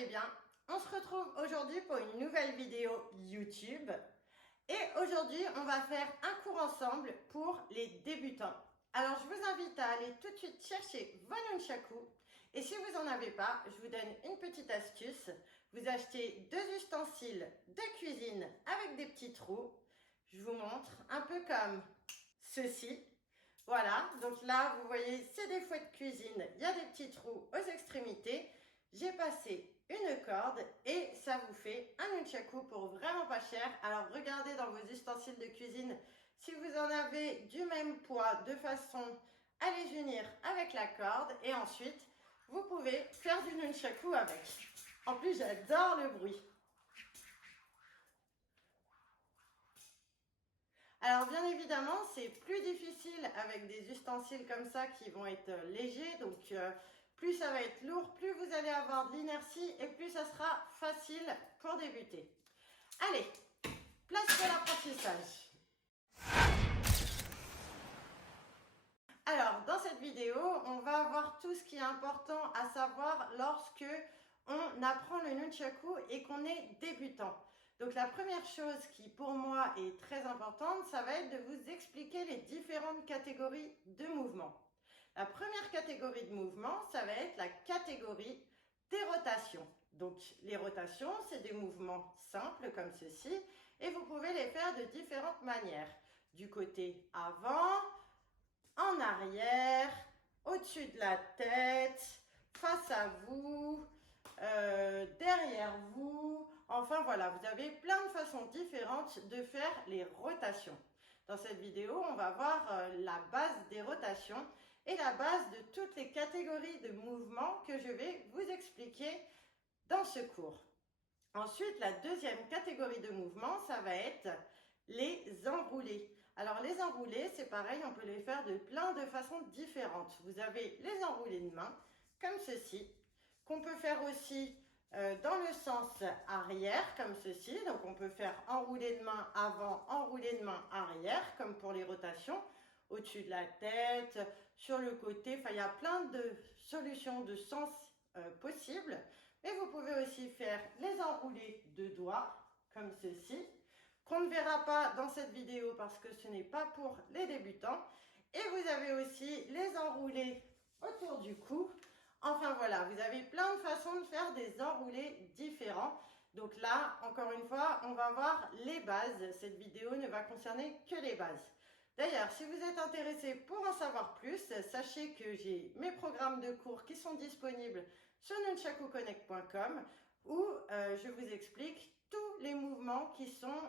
allez bien. On se retrouve aujourd'hui pour une nouvelle vidéo YouTube. Et aujourd'hui, on va faire un cours ensemble pour les débutants. Alors, je vous invite à aller tout de suite chercher vos nunchakus. Et si vous n'en avez pas, je vous donne une petite astuce. Vous achetez deux ustensiles de cuisine avec des petits trous. Je vous montre un peu comme ceci. Voilà, donc là, vous voyez, c'est des fouets de cuisine. Il y a des petits trous aux extrémités. J'ai passé une corde et ça vous fait un nunchaku pour vraiment pas cher. Alors, regardez dans vos ustensiles de cuisine si vous en avez du même poids de façon à les unir avec la corde. Et ensuite, vous pouvez faire du nunchaku avec. En plus, j'adore le bruit. Alors bien évidemment, c'est plus difficile avec des ustensiles comme ça qui vont être légers. Donc plus ça va être lourd, plus vous allez avoir de l'inertie et plus ça sera facile pour débuter. Allez, place pour l'apprentissage. Alors dans cette vidéo, on va voir tout ce qui est important à savoir lorsque on apprend le nunchaku et qu'on est débutant. Donc la première chose qui pour moi est très importante, ça va être de vous expliquer les différentes catégories de mouvements. La première catégorie de mouvements, ça va être la catégorie des rotations. Donc les rotations, c'est des mouvements simples comme ceci et vous pouvez les faire de différentes manières. Du côté avant, en arrière, au-dessus de la tête, face à vous, derrière vous. Enfin voilà, vous avez plein de façons différentes de faire les rotations. Dans cette vidéo, on va voir la base des rotations et la base de toutes les catégories de mouvements que je vais vous expliquer dans ce cours. Ensuite, la deuxième catégorie de mouvements, ça va être les enroulés. Alors les enroulés, c'est pareil, on peut les faire de plein de façons différentes. Vous avez les enroulés de main, comme ceci, qu'on peut faire aussi dans le sens arrière, comme ceci. Donc on peut faire enroulé de main avant, enroulé de main arrière, comme pour les rotations, au-dessus de la tête, sur le côté. Enfin, il y a plein de solutions de sens possibles. Mais vous pouvez aussi faire les enroulés de doigts, comme ceci, qu'on ne verra pas dans cette vidéo parce que ce n'est pas pour les débutants. Et vous avez aussi les enroulés autour du cou. Enfin voilà, vous avez plein de façons de faire des enroulés différents. Donc là, encore une fois, on va voir les bases. Cette vidéo ne va concerner que les bases. D'ailleurs, si vous êtes intéressé pour en savoir plus, sachez que j'ai mes programmes de cours qui sont disponibles sur nunchakuconnect.com où je vous explique tous les mouvements qui sont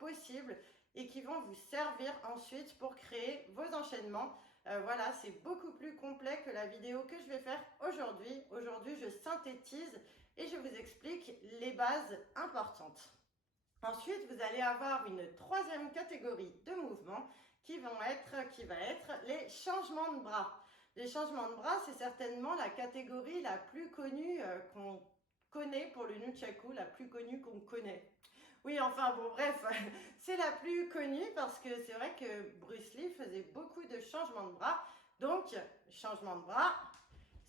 possibles et qui vont vous servir ensuite pour créer vos enchaînements. Voilà, c'est beaucoup plus complet que la vidéo que je vais faire aujourd'hui. Aujourd'hui, je synthétise et je vous explique les bases importantes. Ensuite, vous allez avoir une troisième catégorie de mouvements qui va être les changements de bras. Les changements de bras, c'est certainement la catégorie la plus connue qu'on connaît pour le nunchaku, la plus connue qu'on connaît. Oui, enfin bon, bref, c'est la plus connue parce que c'est vrai que Bruce Lee faisait beaucoup de changements de bras. Donc, changement de bras,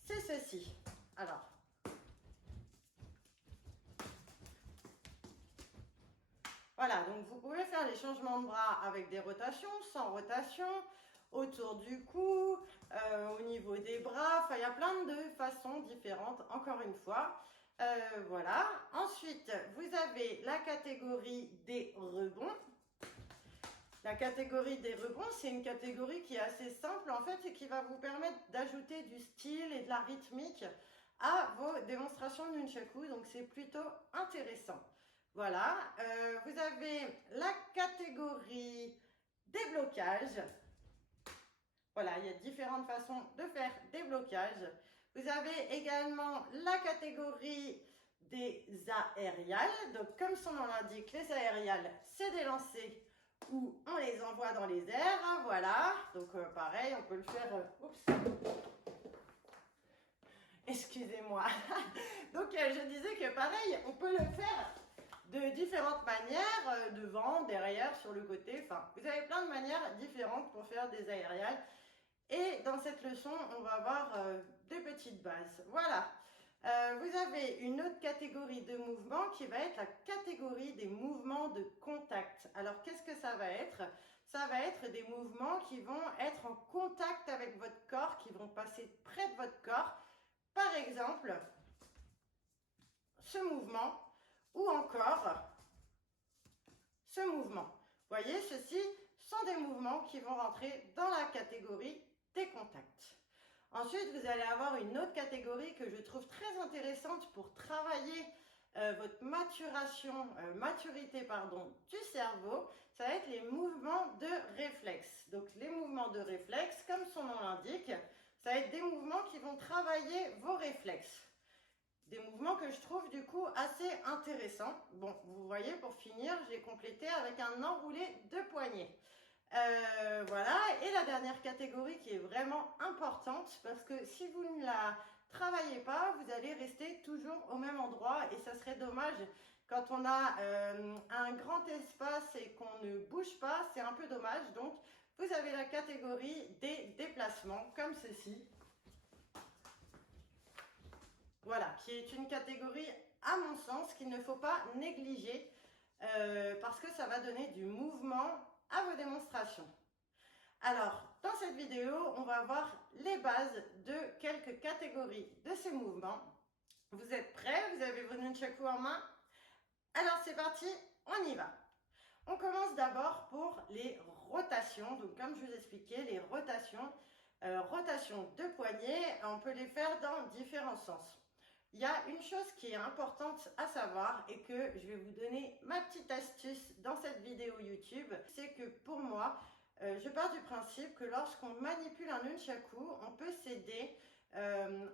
c'est ceci. Alors, voilà, donc vous pouvez faire les changements de bras avec des rotations, sans rotation, autour du cou, au niveau des bras. Enfin, il y a plein de façons différentes, encore une fois. Voilà. Ensuite, vous avez la catégorie des rebonds. La catégorie des rebonds, c'est une catégorie qui est assez simple en fait et qui va vous permettre d'ajouter du style et de la rythmique à vos démonstrations de nunchaku. Donc, c'est plutôt intéressant. Voilà. Vous avez la catégorie des blocages. Voilà, il y a différentes façons de faire des blocages. Vous avez également la catégorie des aériales. Donc, comme son nom l'indique, les aériales, c'est des lancers où on les envoie dans les airs. Hein, voilà. Donc, pareil, on peut le faire... oups. Excusez-moi. Donc, je disais que pareil, on peut le faire de différentes manières, devant, derrière, sur le côté. Enfin, vous avez plein de manières différentes pour faire des aériales. Et dans cette leçon, on va avoir des petites bases. Voilà. Vous avez une autre catégorie de mouvements qui va être la catégorie des mouvements de contact. Alors, qu'est-ce que ça va être? Ça va être des mouvements qui vont être en contact avec votre corps, qui vont passer près de votre corps. Par exemple, ce mouvement ou encore ce mouvement. Vous voyez, ceux-ci sont des mouvements qui vont rentrer dans la catégorie des contacts. Ensuite, vous allez avoir une autre catégorie que je trouve très intéressante pour travailler votre maturité du cerveau. Ça va être les mouvements de réflexe. Donc, les mouvements de réflexe, comme son nom l'indique, ça va être des mouvements qui vont travailler vos réflexes. Des mouvements que je trouve du coup assez intéressants. Bon, vous voyez, pour finir, j'ai complété avec un enroulé de poignet. Voilà, et la dernière catégorie qui est vraiment importante, parce que si vous ne la travaillez pas, vous allez rester toujours au même endroit et ça serait dommage quand on a un grand espace et qu'on ne bouge pas, c'est un peu dommage. Donc, vous avez la catégorie des déplacements, comme ceci. Voilà, qui est une catégorie, à mon sens, qu'il ne faut pas négliger parce que ça va donner du mouvement à vos démonstrations. Alors, dans cette vidéo, on va voir les bases de quelques catégories de ces mouvements. Vous êtes prêts? Vous avez vos nunchakus en main? Alors, c'est parti, on y va. On commence d'abord pour les rotations. Donc, comme je vous expliquais, les rotations, rotations de poignet, on peut les faire dans différents sens. Il y a une chose qui est importante à savoir et que je vais vous donner ma petite astuce dans cette vidéo YouTube, c'est que pour moi, je pars du principe que lorsqu'on manipule un nunchaku, on peut s'aider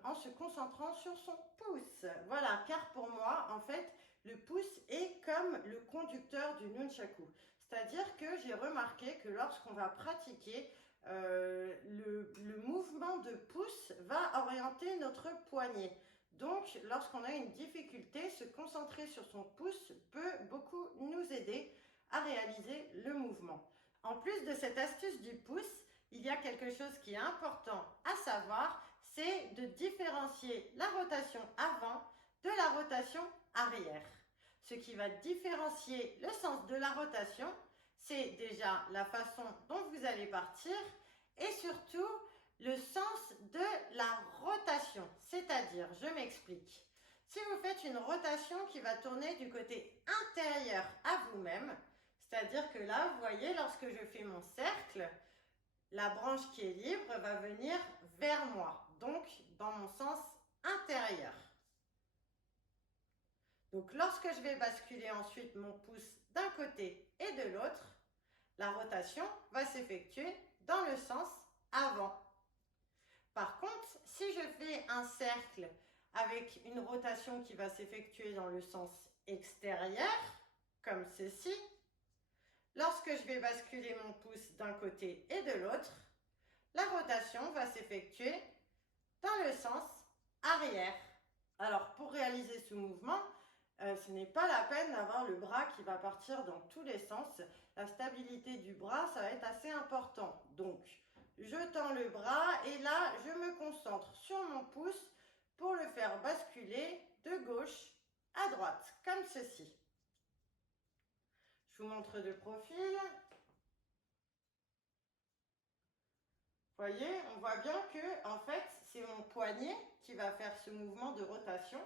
en se concentrant sur son pouce. Voilà, car pour moi, en fait, le pouce est comme le conducteur du nunchaku. C'est-à-dire que j'ai remarqué que lorsqu'on va pratiquer, le mouvement de pouce va orienter notre poignet. Donc, lorsqu'on a une difficulté, se concentrer sur son pouce peut beaucoup nous aider à réaliser le mouvement. En plus de cette astuce du pouce, il y a quelque chose qui est important à savoir, c'est de différencier la rotation avant de la rotation arrière. Ce qui va différencier le sens de la rotation, c'est déjà la façon dont vous allez partir et surtout le sens de la rotation, c'est-à-dire, je m'explique. Si vous faites une rotation qui va tourner du côté intérieur à vous-même, c'est-à-dire que là, vous voyez, lorsque je fais mon cercle, la branche qui est libre va venir vers moi, donc dans mon sens intérieur. Donc, lorsque je vais basculer ensuite mon pouce d'un côté et de l'autre, la rotation va s'effectuer dans le sens avant. Par contre, si je fais un cercle avec une rotation qui va s'effectuer dans le sens extérieur, comme ceci, lorsque je vais basculer mon pouce d'un côté et de l'autre, la rotation va s'effectuer dans le sens arrière. Alors, pour réaliser ce mouvement, ce n'est pas la peine d'avoir le bras qui va partir dans tous les sens. La stabilité du bras, ça va être assez important. Donc, je tends le bras et là, je me concentre sur mon pouce pour le faire basculer de gauche à droite, comme ceci. Je vous montre de profil. Vous voyez, on voit bien que, en fait, c'est mon poignet qui va faire ce mouvement de rotation.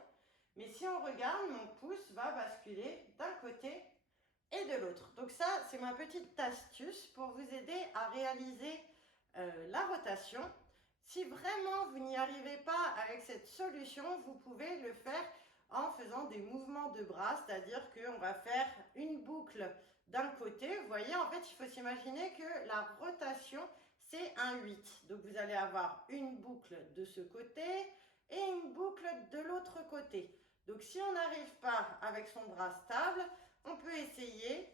Mais si on regarde, mon pouce va basculer d'un côté et de l'autre. Donc ça, c'est ma petite astuce pour vous aider à réaliser la rotation. Si vraiment vous n'y arrivez pas avec cette solution, vous pouvez le faire en faisant des mouvements de bras, c'est-à-dire qu'on va faire une boucle d'un côté. Vous voyez, en fait, il faut s'imaginer que la rotation, c'est un 8. Donc vous allez avoir une boucle de ce côté et une boucle de l'autre côté. Donc si on n'arrive pas avec son bras stable, on peut essayer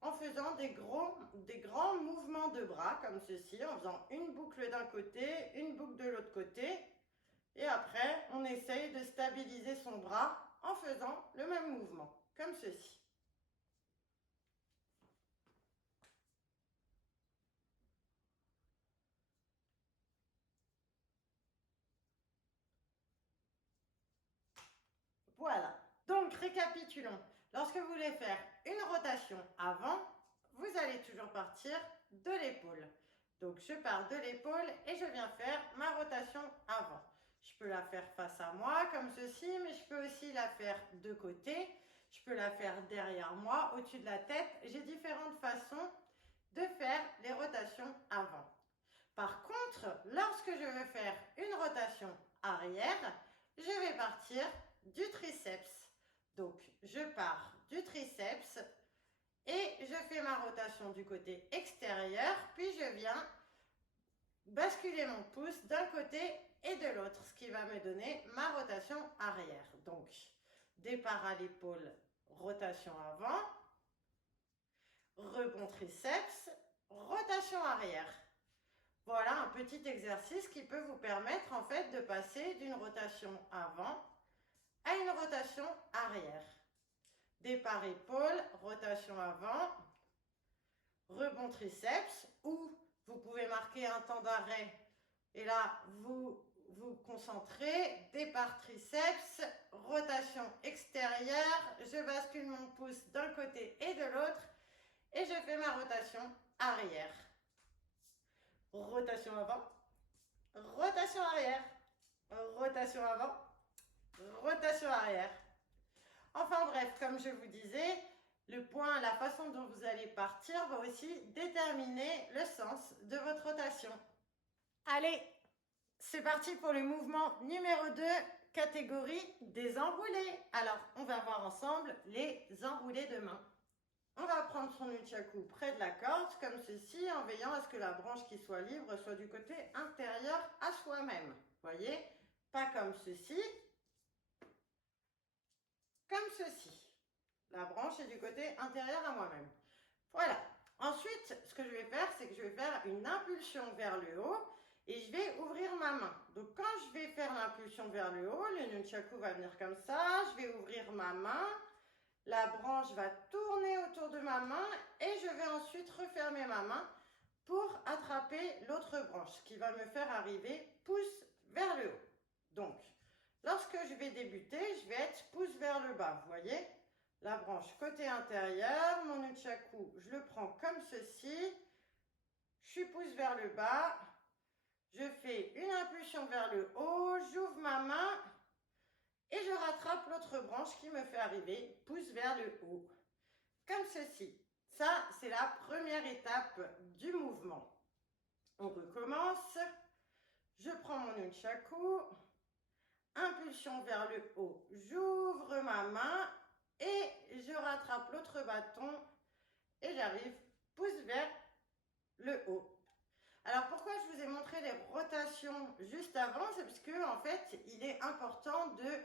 en faisant des grands mouvements de bras comme ceci, en faisant une boucle d'un côté, une boucle de l'autre côté. Et après, on essaye de stabiliser son bras en faisant le même mouvement, comme ceci. Voilà. Donc, récapitulons. Lorsque vous voulez faire une rotation avant, vous allez toujours partir de l'épaule. Donc, je pars de l'épaule et je viens faire ma rotation avant. Je peux la faire face à moi comme ceci, mais je peux aussi la faire de côté. Je peux la faire derrière moi, au-dessus de la tête. J'ai différentes façons de faire les rotations avant. Par contre, lorsque je veux faire une rotation arrière, je vais partir du triceps. Donc, je pars du triceps et je fais ma rotation du côté extérieur, puis je viens basculer mon pouce d'un côté et de l'autre, ce qui va me donner ma rotation arrière. Donc, départ à l'épaule, rotation avant, rebond triceps, rotation arrière. Voilà un petit exercice qui peut vous permettre en fait de passer d'une rotation avant à une rotation arrière. Départ épaule, rotation avant, rebond triceps, ou vous pouvez marquer un temps d'arrêt et là vous vous concentrez, départ triceps, rotation extérieure, je bascule mon pouce d'un côté et de l'autre et je fais ma rotation arrière. Rotation avant, rotation arrière, rotation avant, rotation arrière. Enfin bref, comme je vous disais, le point, la façon dont vous allez partir va aussi déterminer le sens de votre rotation. Allez, c'est parti pour le mouvement numéro 2, catégorie des enroulés. Alors, on va voir ensemble les enroulés de main. On va prendre son nunchaku près de la corde, comme ceci, en veillant à ce que la branche qui soit libre soit du côté intérieur à soi-même. Voyez, pas comme ceci, comme ceci. La branche est du côté intérieur à moi-même. Voilà. Ensuite, ce que je vais faire, c'est que je vais faire une impulsion vers le haut et je vais ouvrir ma main. Donc, quand je vais faire l'impulsion vers le haut, le nunchaku va venir comme ça, je vais ouvrir ma main, la branche va tourner autour de ma main et je vais ensuite refermer ma main pour attraper l'autre branche, ce qui va me faire arriver pouce vers le haut. Donc, lorsque je vais débuter, je vais être pouce vers le bas, vous voyez ? La branche côté intérieur, mon nunchaku, je le prends comme ceci, je suis pouce vers le bas, je fais une impulsion vers le haut, j'ouvre ma main et je rattrape l'autre branche qui me fait arriver pouce vers le haut, comme ceci. Ça, c'est la première étape du mouvement. On recommence, je prends mon nunchaku, impulsion vers le haut, j'ouvre ma main et je rattrape l'autre bâton et j'arrive pouce vers le haut. Alors pourquoi je vous ai montré les rotations juste avant, c'est parce que en fait il est important de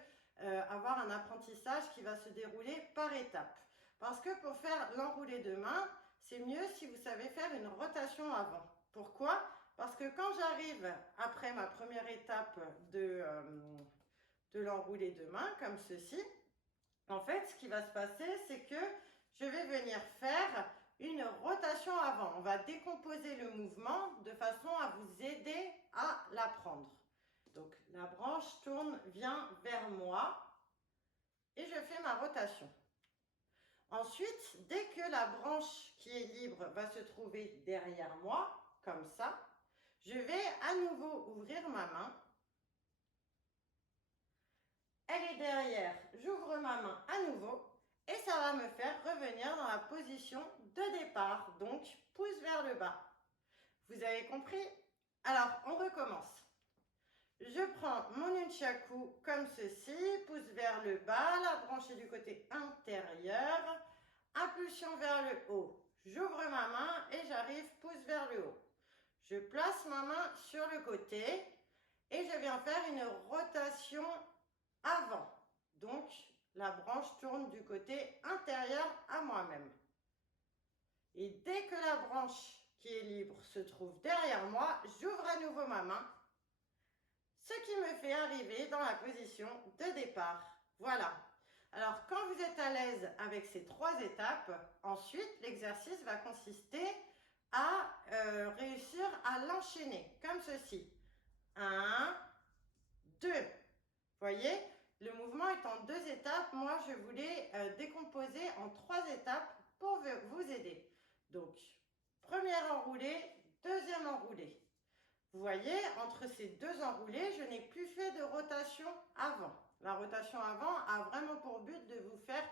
avoir un apprentissage qui va se dérouler par étapes. Parce que pour faire l'enroulé de main, c'est mieux si vous savez faire une rotation avant. Pourquoi? Parce que quand j'arrive après ma première étape de l'enroulé de main, comme ceci, en fait, ce qui va se passer, c'est que je vais venir faire une rotation avant. On va décomposer le mouvement de façon à vous aider à l'apprendre. Donc, la branche tourne, vient vers moi et je fais ma rotation. Ensuite, dès que la branche qui est libre va se trouver derrière moi, comme ça, je vais à nouveau ouvrir ma main. Elle est derrière, j'ouvre ma main à nouveau et ça va me faire revenir dans la position de départ, donc pouce vers le bas. Vous avez compris? Alors, on recommence. Je prends mon nunchaku comme ceci, pouce vers le bas, la branche est du côté intérieur, impulsion vers le haut. J'ouvre ma main et j'arrive pouce vers le haut. Je place ma main sur le côté et je viens faire une rotation avant. Donc, la branche tourne du côté intérieur à moi-même. Et dès que la branche qui est libre se trouve derrière moi, j'ouvre à nouveau ma main, ce qui me fait arriver dans la position de départ. Voilà. Alors, quand vous êtes à l'aise avec ces 3 étapes, ensuite, l'exercice va consister à réussir à l'enchaîner, comme ceci. 1, 2. Voyez, le mouvement est en 2 étapes. Moi, je voulais décomposer en 3 étapes pour vous aider. Donc, premier enroulé, deuxième enroulé. Vous voyez, entre ces 2 enroulés, je n'ai plus fait de rotation avant. La rotation avant a vraiment pour but de vous faire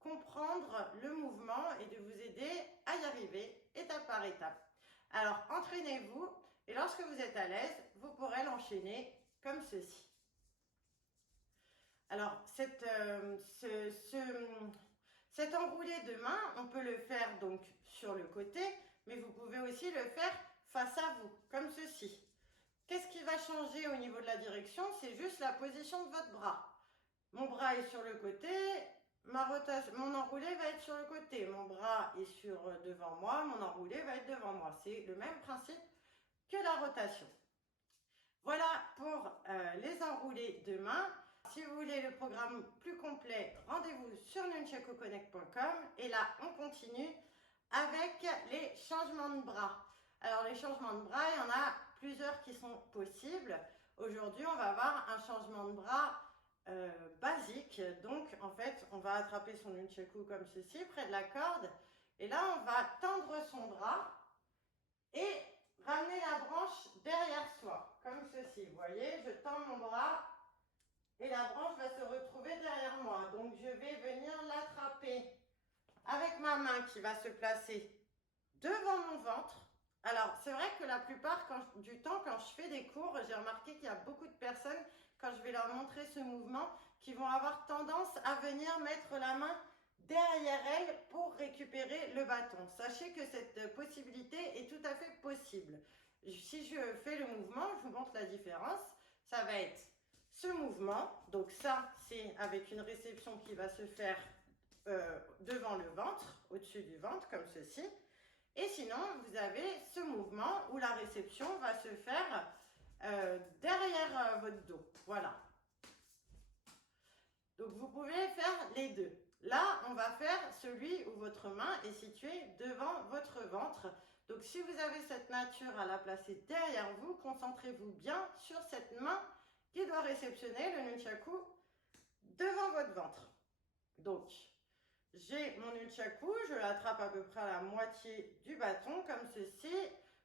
comprendre le mouvement et de vous aider à y arriver étape par étape. Alors, entraînez-vous et lorsque vous êtes à l'aise, vous pourrez l'enchaîner comme ceci. Alors, cet enroulé de main, on peut le faire donc sur le côté, mais vous pouvez aussi le faire face à vous, comme ceci. Qu'est-ce qui va changer au niveau de la direction? C'est juste la position de votre bras. Mon bras est sur le côté, mon enroulé va être sur le côté. Mon bras est devant moi, mon enroulé va être devant moi. C'est le même principe que la rotation. Voilà pour les enroulés de main. Si vous voulez le programme plus complet, rendez-vous sur nunchakuconnect.com et là, on continue avec les changements de bras. Alors, les changements de bras, il y en a plusieurs qui sont possibles. Aujourd'hui, on va avoir un changement de bras basique. Donc, en fait, on va attraper son nunchaku comme ceci, près de la corde. Et là, on va tendre son bras et ramener la branche derrière soi, comme ceci. Vous voyez, je tends mon bras et la branche va se retrouver derrière moi. Donc, je vais venir l'attraper avec ma main qui va se placer devant mon ventre. Alors, c'est vrai que la plupart du temps, quand je fais des cours, j'ai remarqué qu'il y a beaucoup de personnes, quand je vais leur montrer ce mouvement, qui vont avoir tendance à venir mettre la main derrière elle pour récupérer le bâton. Sachez que cette possibilité est tout à fait possible. Si je fais le mouvement, je vous montre la différence. Ça va être ce mouvement. Donc ça, c'est avec une réception qui va se faire devant le ventre, au-dessus du ventre, comme ceci. Et sinon, vous avez ce mouvement où la réception va se faire derrière votre dos. Voilà. Donc, vous pouvez faire les deux. Là, on va faire celui où votre main est située devant votre ventre. Donc, si vous avez cette nature à la placer derrière vous, concentrez-vous bien sur cette main qui doit réceptionner le nunchaku devant votre ventre. Donc, j'ai mon nunchaku, je l'attrape à peu près à la moitié du bâton, comme ceci.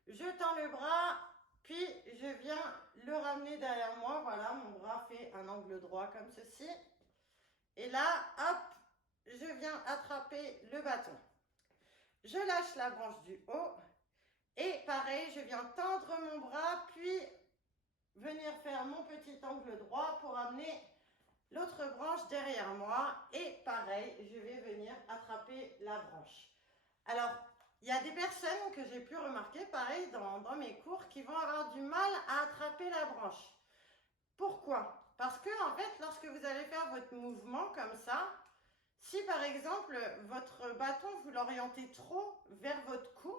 Je tends le bras, puis je viens le ramener derrière moi. Voilà, mon bras fait un angle droit comme ceci. Et là, hop, je viens attraper le bâton. Je lâche la branche du haut. Et pareil, je viens tendre mon bras, puis venir faire mon petit angle droit pour amener l'autre branche derrière moi. Et pareil, je vais venir attraper la branche. Alors, il y a des personnes que j'ai pu remarquer, pareil, dans mes cours, qui vont avoir du mal à attraper la branche. Pourquoi? Parce que, en fait, lorsque vous allez faire votre mouvement comme ça, si par exemple, votre bâton, vous l'orientez trop vers votre cou,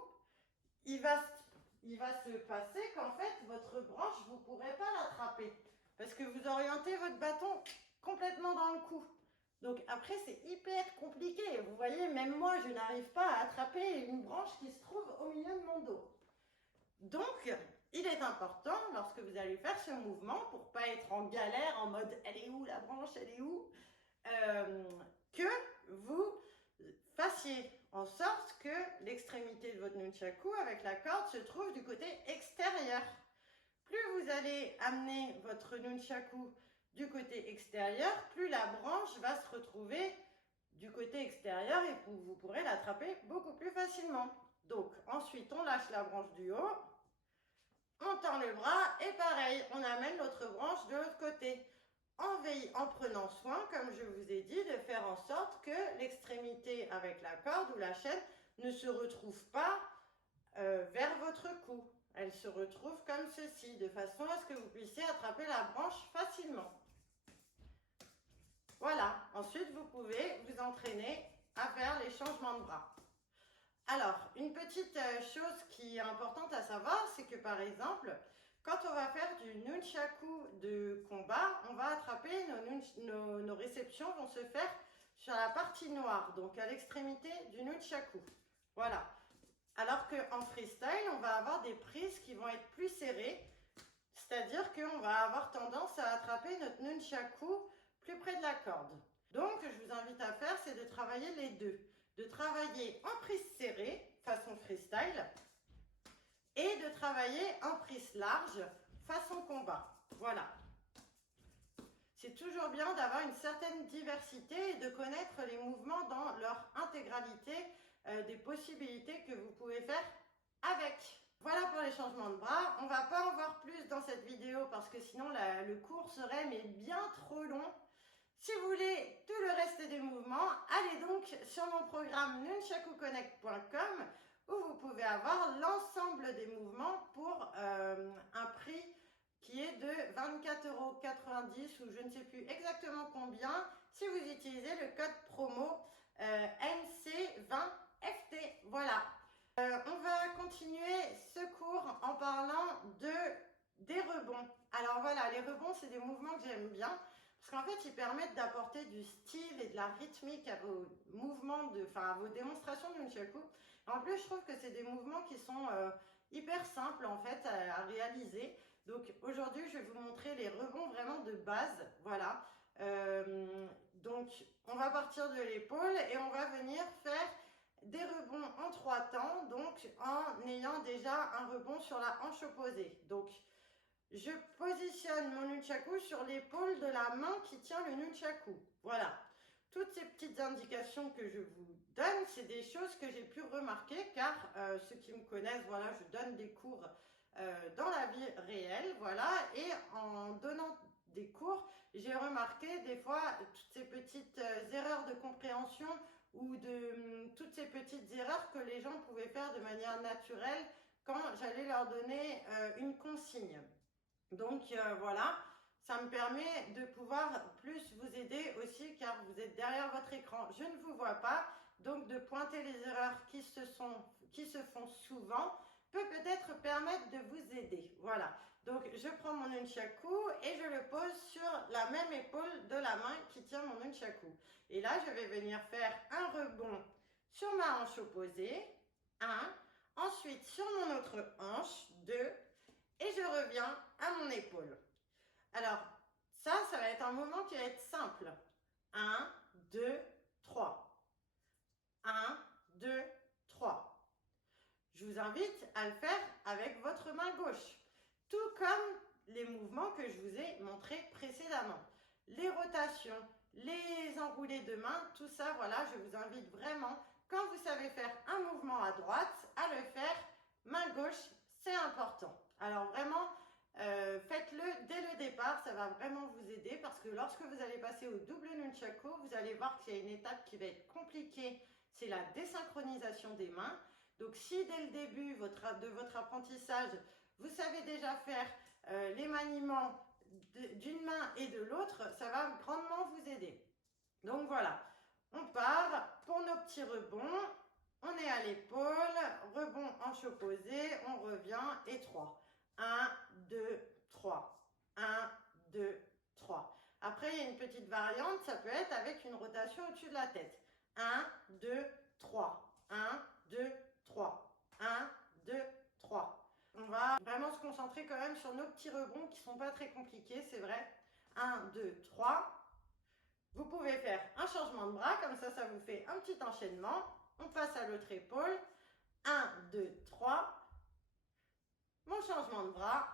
il va se passer qu'en fait, votre branche, vous ne pourrez pas l'attraper. Parce que vous orientez votre bâton complètement dans le cou. Donc après, c'est hyper compliqué. Vous voyez, même moi, je n'arrive pas à attraper une branche qui se trouve au milieu de mon dos. Donc, il est important, lorsque vous allez faire ce mouvement, pour ne pas être en galère, en mode « elle est où la branche, elle est où ?» que vous fassiez en sorte que l'extrémité de votre nunchaku avec la corde se trouve du côté extérieur. Plus vous allez amener votre nunchaku du côté extérieur, plus la branche va se retrouver du côté extérieur et vous pourrez l'attraper beaucoup plus facilement. Donc ensuite on lâche la branche du haut, on tend le bras et pareil, on amène l'autre branche de l'autre côté. En prenant soin, comme je vous ai dit, de faire en sorte que l'extrémité avec la corde ou la chaîne ne se retrouve pas vers votre cou. Elle se retrouve comme ceci, de façon à ce que vous puissiez attraper la branche facilement. Voilà, ensuite vous pouvez vous entraîner à faire les changements de bras. Alors, une petite chose qui est importante à savoir, c'est que par exemple, quand on va faire du nunchaku de combat, on va attraper, nos réceptions vont se faire sur la partie noire, donc à l'extrémité du nunchaku. Voilà. Alors qu'en freestyle, on va avoir des prises qui vont être plus serrées, c'est-à-dire qu'on va avoir tendance à attraper notre nunchaku plus près de la corde. Donc, je vous invite à faire, c'est de travailler les deux. De travailler en prise serrée, façon freestyle, et de travailler en prise large, façon combat. Voilà. C'est toujours bien d'avoir une certaine diversité et de connaître les mouvements dans leur intégralité, des possibilités que vous pouvez faire avec. Voilà pour les changements de bras. On ne va pas en voir plus dans cette vidéo parce que sinon le cours serait mais bien trop long. Si vous voulez tout le reste des mouvements, allez donc sur mon programme nunchakuconnect.com où vous pouvez avoir l'ensemble des mouvements pour un prix qui est de 24,90 € ou je ne sais plus exactement combien si vous utilisez le code promo NC20FT. Voilà. On va continuer ce cours en parlant des rebonds. Alors voilà, les rebonds, c'est des mouvements que j'aime bien parce qu'en fait, ils permettent d'apporter du style et de la rythmique à vos mouvements, à vos démonstrations de nunchaku. En plus, je trouve que c'est des mouvements qui sont hyper simples en fait à réaliser. Donc aujourd'hui, je vais vous montrer les rebonds vraiment de base. Voilà. Donc, on va partir de l'épaule et on va venir faire des rebonds en 3 temps, donc en ayant déjà un rebond sur la hanche opposée. Donc, je positionne mon nunchaku sur l'épaule de la main qui tient le nunchaku. Voilà. Toutes ces petites indications que je vous donne, c'est des choses que j'ai pu remarquer car ceux qui me connaissent, voilà, je donne des cours dans la vie réelle, voilà, et en donnant des cours, j'ai remarqué des fois toutes ces petites erreurs de compréhension ou de toutes ces petites erreurs que les gens pouvaient faire de manière naturelle quand j'allais leur donner une consigne. Donc voilà, ça me permet de pouvoir plus vous aider aussi car vous êtes derrière votre écran. Je ne vous vois pas, donc de pointer les erreurs qui se font souvent peut-être permettre de vous aider. Voilà, donc je prends mon nunchaku et je le pose sur la même épaule de la main qui tient mon nunchaku. Et là, je vais venir faire un rebond sur ma hanche opposée, 1, ensuite sur mon autre hanche, 2, et je reviens à mon épaule. Alors, ça va être un mouvement qui va être simple. 1, 2, 3. 1, 2, 3. Je vous invite à le faire avec votre main gauche. Tout comme les mouvements que je vous ai montrés précédemment. Les rotations, les enroulés de main, tout ça, voilà, je vous invite vraiment, quand vous savez faire un mouvement à droite, à le faire main gauche, c'est important. Alors vraiment, faites-le dès le départ, ça va vraiment vous aider parce que lorsque vous allez passer au double nunchaku, vous allez voir qu'il y a une étape qui va être compliquée, c'est la désynchronisation des mains. Donc si dès le début de votre apprentissage, vous savez déjà faire les maniements d'une main et de l'autre, ça va grandement vous aider. Donc voilà, on part pour nos petits rebonds. On est à l'épaule, rebond hanche opposée, on revient et 3. 1, 2, 3. 1, 2, 3. Après, il y a une petite variante, ça peut être avec une rotation au-dessus de la tête. 1, 2, 3. 1, 2, 3. 1, 2, 3. On va vraiment se concentrer quand même sur nos petits rebonds qui ne sont pas très compliqués, c'est vrai. 1, 2, 3. Vous pouvez faire un changement de bras, comme ça vous fait un petit enchaînement. On passe à l'autre épaule. 1, 2, 3. Mon changement de bras.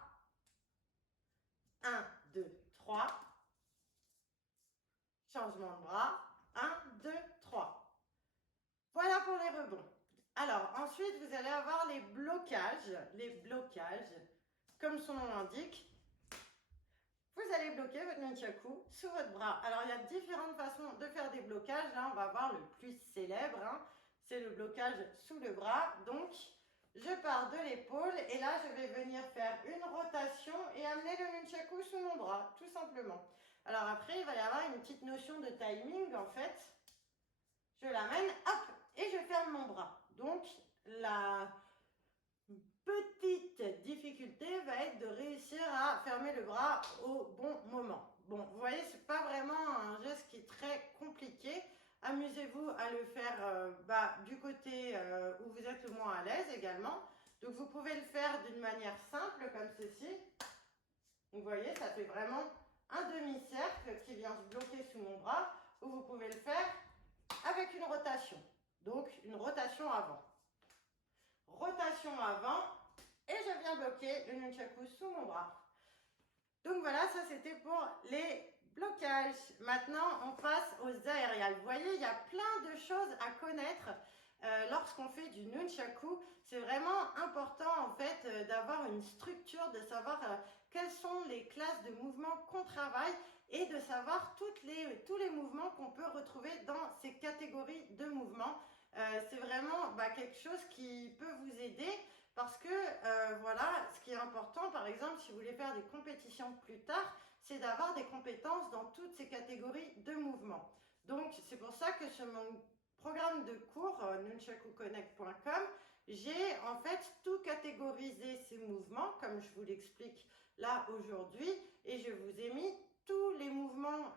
1, 2, 3. Changement de bras. 1, 2, 3. Voilà pour les rebonds. Alors, ensuite, vous allez avoir les blocages. Les blocages, comme son nom l'indique. Vous allez bloquer votre nunchaku sous votre bras. Alors, il y a différentes façons de faire des blocages. Là, on va voir le plus célèbre. C'est le blocage sous le bras. Donc, je pars de l'épaule et là, je vais venir faire une rotation et amener le nunchaku sous mon bras, tout simplement. Alors après, il va y avoir une petite notion de timing, en fait. Je l'amène, hop, et je ferme mon bras. Donc, la petite difficulté va être de réussir à fermer le bras au bon moment. Bon, vous voyez, c'est pas vraiment un geste qui est très compliqué. Amusez-vous à le faire du côté où vous êtes le moins à l'aise également. Donc, vous pouvez le faire d'une manière simple comme ceci. Vous voyez, ça fait vraiment un demi-cercle qui vient se bloquer sous mon bras, ou vous pouvez le faire avec une rotation. Donc, une rotation avant. Rotation avant, et je viens bloquer le nunchaku sous mon bras. Donc voilà, ça c'était pour les blocages. Maintenant, on passe aux aériales. Vous voyez, il y a plein de choses à connaître lorsqu'on fait du nunchaku. C'est vraiment important en fait d'avoir une structure, de savoir quelles sont les classes de mouvements qu'on travaille et de savoir tous les mouvements qu'on peut retrouver dans ces catégories de mouvements. C'est vraiment quelque chose qui peut vous aider. Parce que voilà, ce qui est important, par exemple, si vous voulez faire des compétitions plus tard, c'est d'avoir des compétences dans toutes ces catégories de mouvements. Donc, c'est pour ça que sur mon programme de cours, nunchakuconnect.com, j'ai en fait tout catégorisé ces mouvements, comme je vous l'explique là aujourd'hui, et je vous ai mis tous les mouvements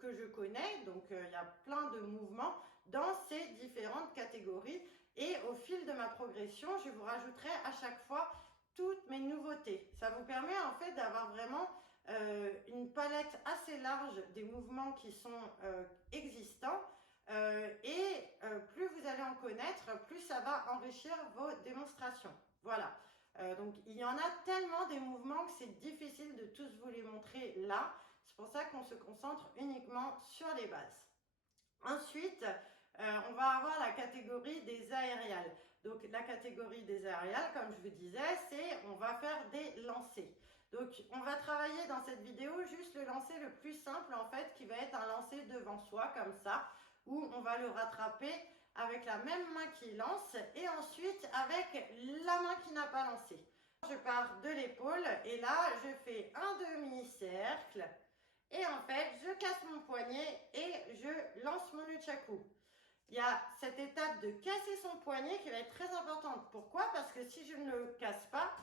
que je connais, donc il y a plein de mouvements dans ces différentes catégories. Et au fil de ma progression, je vous rajouterai à chaque fois toutes mes nouveautés. Ça vous permet en fait d'avoir vraiment une palette assez large des mouvements qui sont existants. Plus vous allez en connaître, plus ça va enrichir vos démonstrations. Voilà. Donc il y en a tellement des mouvements que c'est difficile de tous vous les montrer là. C'est pour ça qu'on se concentre uniquement sur les bases. Ensuite, on va avoir la catégorie des aériales. Donc la catégorie des aériales, comme je vous disais, c'est on va faire des lancers. Donc on va travailler dans cette vidéo juste le lancer le plus simple en fait, qui va être un lancer devant soi comme ça, où on va le rattraper avec la même main qui lance et ensuite avec la main qui n'a pas lancé. Je pars de l'épaule et là je fais un demi-cercle. Et en fait, je casse mon poignet et je lance mon nunchaku. Il y a cette étape de casser son poignet qui va être très importante. Pourquoi? Parce que si je ne le casse pas,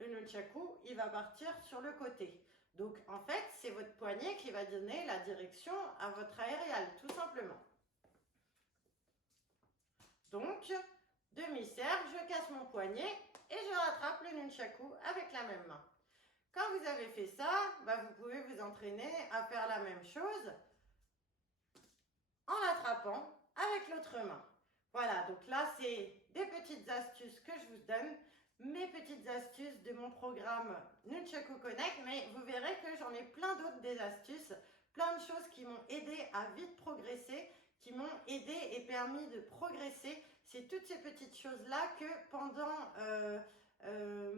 le nunchaku, il va partir sur le côté. Donc, en fait, c'est votre poignet qui va donner la direction à votre aérial, tout simplement. Donc, demi-cercle, je casse mon poignet et je rattrape le nunchaku avec la même main. Quand vous avez fait ça, vous pouvez vous entraîner à faire la même chose en l'attrapant avec l'autre main. Voilà, donc là, c'est des petites astuces que je vous donne, mes petites astuces de mon programme Nunchaku Connect, mais vous verrez que j'en ai plein d'autres des astuces, plein de choses qui m'ont aidé à vite progresser, qui m'ont aidé et permis de progresser. C'est toutes ces petites choses-là que pendant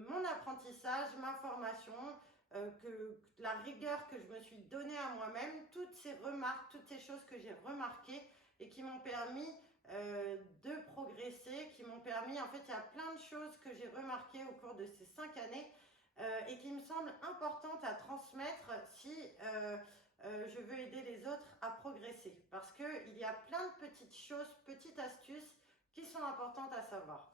mon apprentissage, ma formation, que la rigueur que je me suis donnée à moi-même, toutes ces remarques, toutes ces choses que j'ai remarquées et qui m'ont permis de progresser, qui m'ont permis, en fait, il y a plein de choses que j'ai remarquées au cours de ces 5 années et qui me semblent importantes à transmettre si je veux aider les autres à progresser. Parce qu'il y a plein de petites choses, petites astuces qui sont importantes à savoir.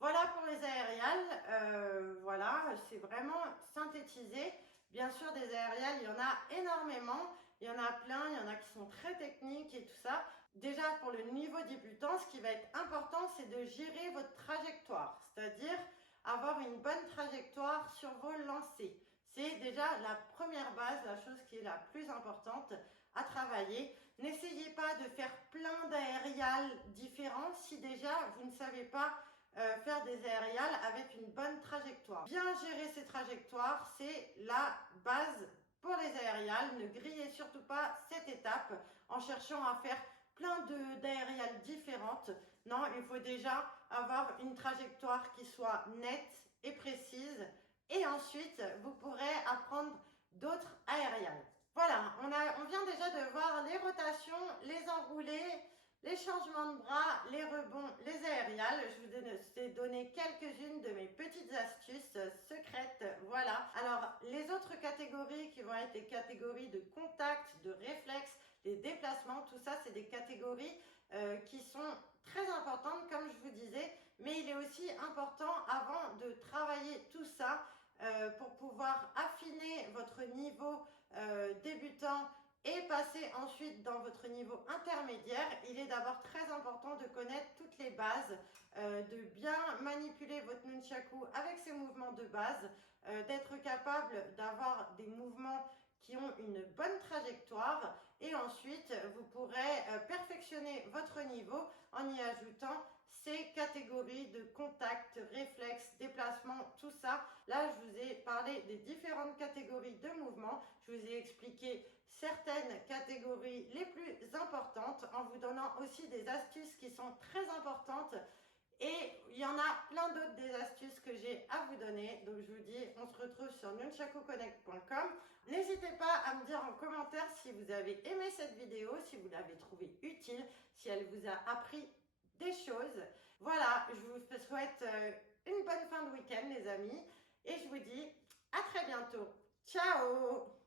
Voilà pour les aériales, voilà, c'est vraiment synthétisé. Bien sûr, des aériales, il y en a énormément, il y en a plein, il y en a qui sont très techniques et tout ça. Déjà, pour le niveau débutant, ce qui va être important, c'est de gérer votre trajectoire, c'est-à-dire avoir une bonne trajectoire sur vos lancers. C'est déjà la première base, la chose qui est la plus importante à travailler. N'essayez pas de faire plein d'aériales différents si déjà vous ne savez pas faire des aériales avec une bonne trajectoire. Bien gérer ces trajectoires, c'est la base pour les aériales. Ne grillez surtout pas cette étape en cherchant à faire plein d'aériales différentes. Non, il faut déjà avoir une trajectoire qui soit nette et précise et ensuite vous pourrez apprendre d'autres aériales. Voilà, on vient déjà de voir les rotations, les enroulés, les changements de bras, les rebonds, les aériales. Je vous ai donné quelques-unes de mes petites astuces secrètes. Voilà. Alors, les autres catégories qui vont être les catégories de contact, de réflexe, les déplacements, tout ça, c'est des catégories qui sont très importantes, comme je vous disais. Mais il est aussi important, avant de travailler tout ça, pour pouvoir affiner votre niveau débutant et passer ensuite dans votre niveau intermédiaire, il est d'abord très important de connaître toutes les bases, de bien manipuler votre nunchaku avec ses mouvements de base, d'être capable d'avoir des mouvements qui ont une bonne trajectoire, et ensuite vous pourrez perfectionner votre niveau en y ajoutant ces catégories de contact, réflexes, déplacement, tout ça. Là, je vous ai parlé des différentes catégories de mouvements, je vous ai expliqué certaines catégories les plus importantes en vous donnant aussi des astuces qui sont très importantes, et il y en a plein d'autres des astuces que j'ai à vous donner. Donc je vous dis, on se retrouve sur nunchakoconnect.com. N'hésitez pas à me dire en commentaire si vous avez aimé cette vidéo, si vous l'avez trouvée utile, si elle vous a appris des choses. Voilà, je vous souhaite une bonne fin de week-end les amis, et je vous dis à très bientôt. Ciao!